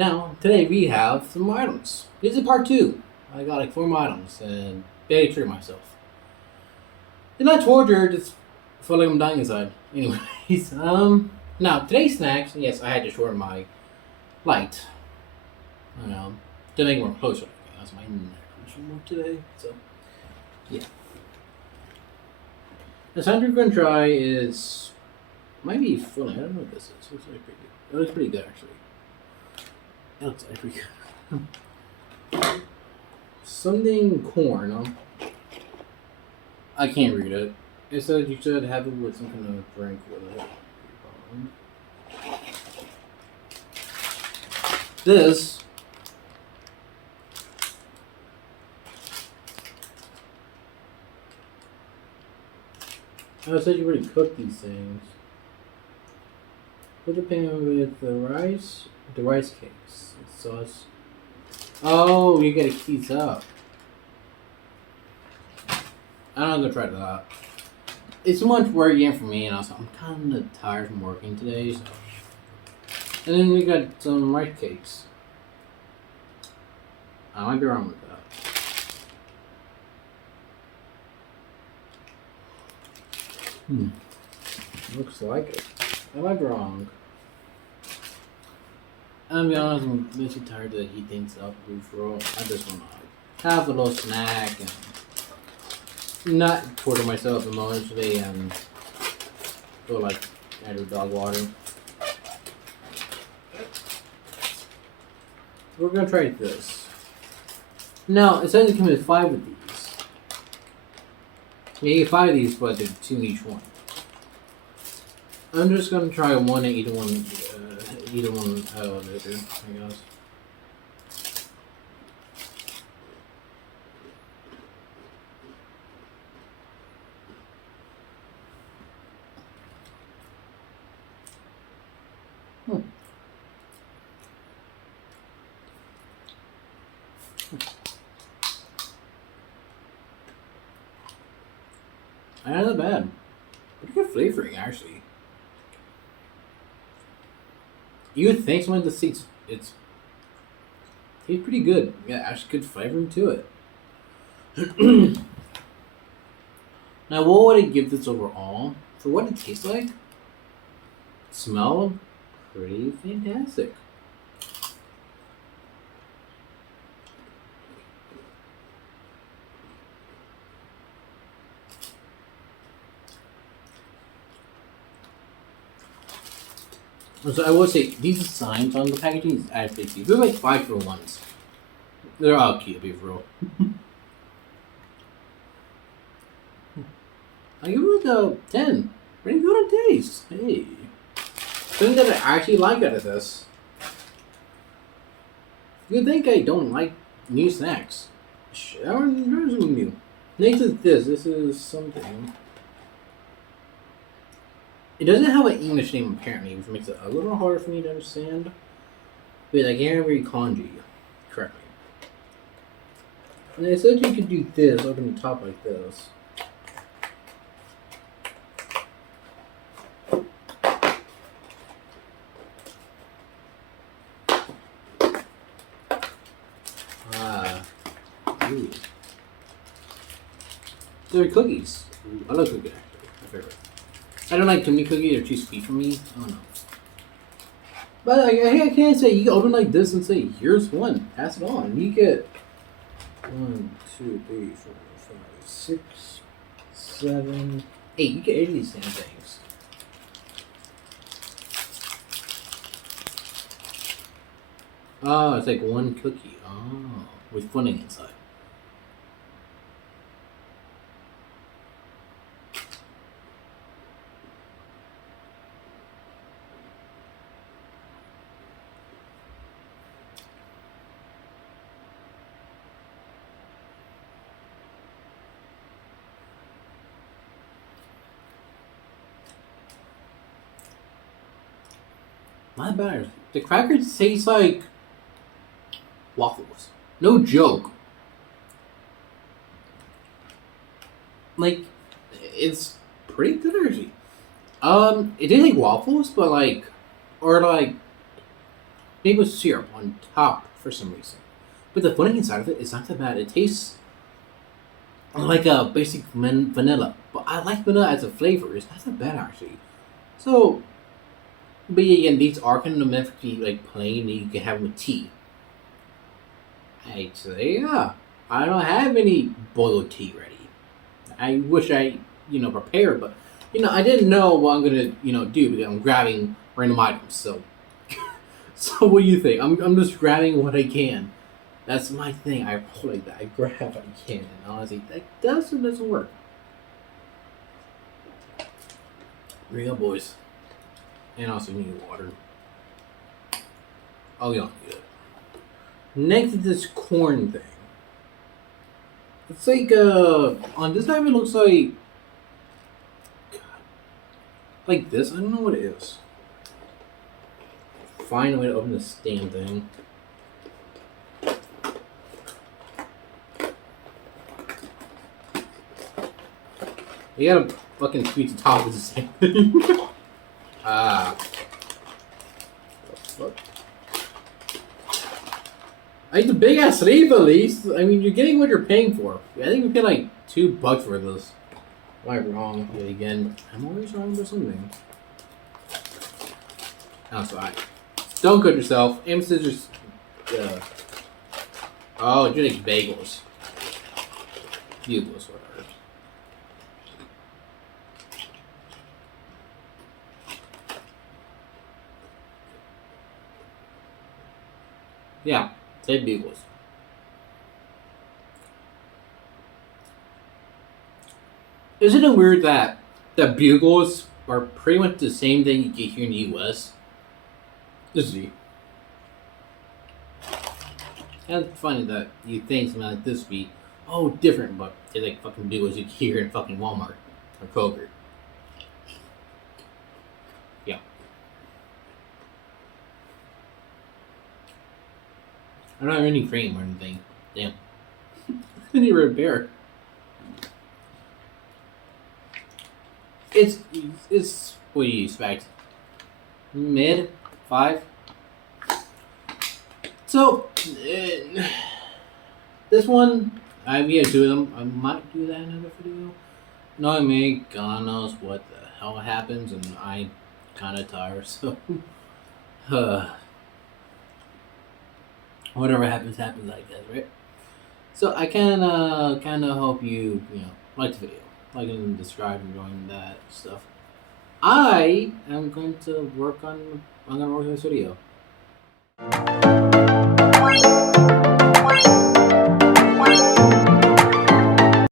Now, today we have some items. This is part two. I got like 4 items and barely treated myself. And I told her just felt like I'm dying inside. Anyways, now today's snacks, yes, I had to shorten my light. To make it more closer. That's my neck more today. So, yeah. The sound we're going to try is. Might be funny. I don't know what this is. It looks like pretty good. It looks pretty good, actually. It looks like pretty good. Something corn, huh? I can't read it. It says you should have it with some kind of drink with it. This I said you already cooked these things. Put the pan with the rice cakes, sauce. Oh, you gotta heat these up. I'm gonna try that. It's too much work again for me, and also I'm kind of tired from working today. So. And then we got some rice cakes. I might be wrong with that. Looks like it. Am I wrong? I'll be honest, I'm a bit too tired to heat things up before. I just want to have a little snack and not torture myself emotionally and feel like I do dog water. We're gonna try this. Now, it says it comes with 5 of these. You get 5 of these, but they're 2 in each one. I'm just gonna try one and either one later, I guess. Not bad. Pretty good flavoring, actually. You would think some of the seeds, it's pretty good. Yeah, actually good flavoring to it. Now, what would I give this overall? For what it tastes like? Smell? Pretty fantastic. So I will say these signs on the packaging is actually cute. They're like 5 for ones. They're all cute, to be for real. I give it a 10. Pretty good on taste. Hey. Something that I actually like out of this. You'd think I don't like new snacks. There's something new. Next is this. This is something. It doesn't have an English name apparently, which makes it a little harder for me to understand. But I can't read kanji correctly. And they said you could do this, open the top like this. Ooh. They're cookies. Ooh, I love cookies actually. My favorite. I don't like too many cookies. They're too sweet for me. I don't know. But I can't say you can open like this and say, here's one. Pass it on. You get 1, 2, 3, 4, 5, 6, 7, 8. You get 8 of these damn things. Oh, it's like one cookie. Oh, with filling inside. Not bad. The crackers taste like waffles. No joke. Like, it's pretty good actually. It tastes like waffles, but like, or like, maple syrup on top for some reason. But the funny inside of it is not that bad. It tastes like a basic vanilla, but I like vanilla as a flavor. It's not that bad actually. So, but yeah, again, these are kind of meant to be like plain. And you can have them with tea. I'd say, yeah, I don't have any boiled tea ready. I wish I, prepared, but I didn't know what I'm gonna, do because I'm grabbing random items. So, so what do you think? I'm just grabbing what I can. That's my thing. I roll like that. I grab what I can, and honestly, that does or doesn't work. There you go, boys. And also, you need water. Oh, yeah, good. Next is this corn thing. It's like on this side it looks like this. I don't know what it is. Find a way to open this damn thing. You gotta fucking squeeze the top of this thing. Ah. What the fuck? Like the big ass sleeve at least. I mean, you're getting what you're paying for. I think we paid like $2 for this. Am I wrong? Yet again, I'm always wrong for something. That's fine. Don't cut yourself. Aim scissors. Oh, you're like bagels. Bugles, whatever. Yeah, say bugles. Isn't it weird that the bugles are pretty much the same thing you get here in the U.S.? This is kind of funny that you think something like this would be different, but it's like fucking bugles you get here in fucking Walmart or Kroger. Yeah. I don't have any cream or anything. Damn. I need a repair. It's what do you expect? Mid 5. So this one we have two of them. I might do that in another video. Knowing me, God knows what the hell happens, and I'm kind of tired. So whatever happens, happens. I guess, right? So I kind of hope you like the video, like and subscribe, enjoying that stuff. I am going to work on this video.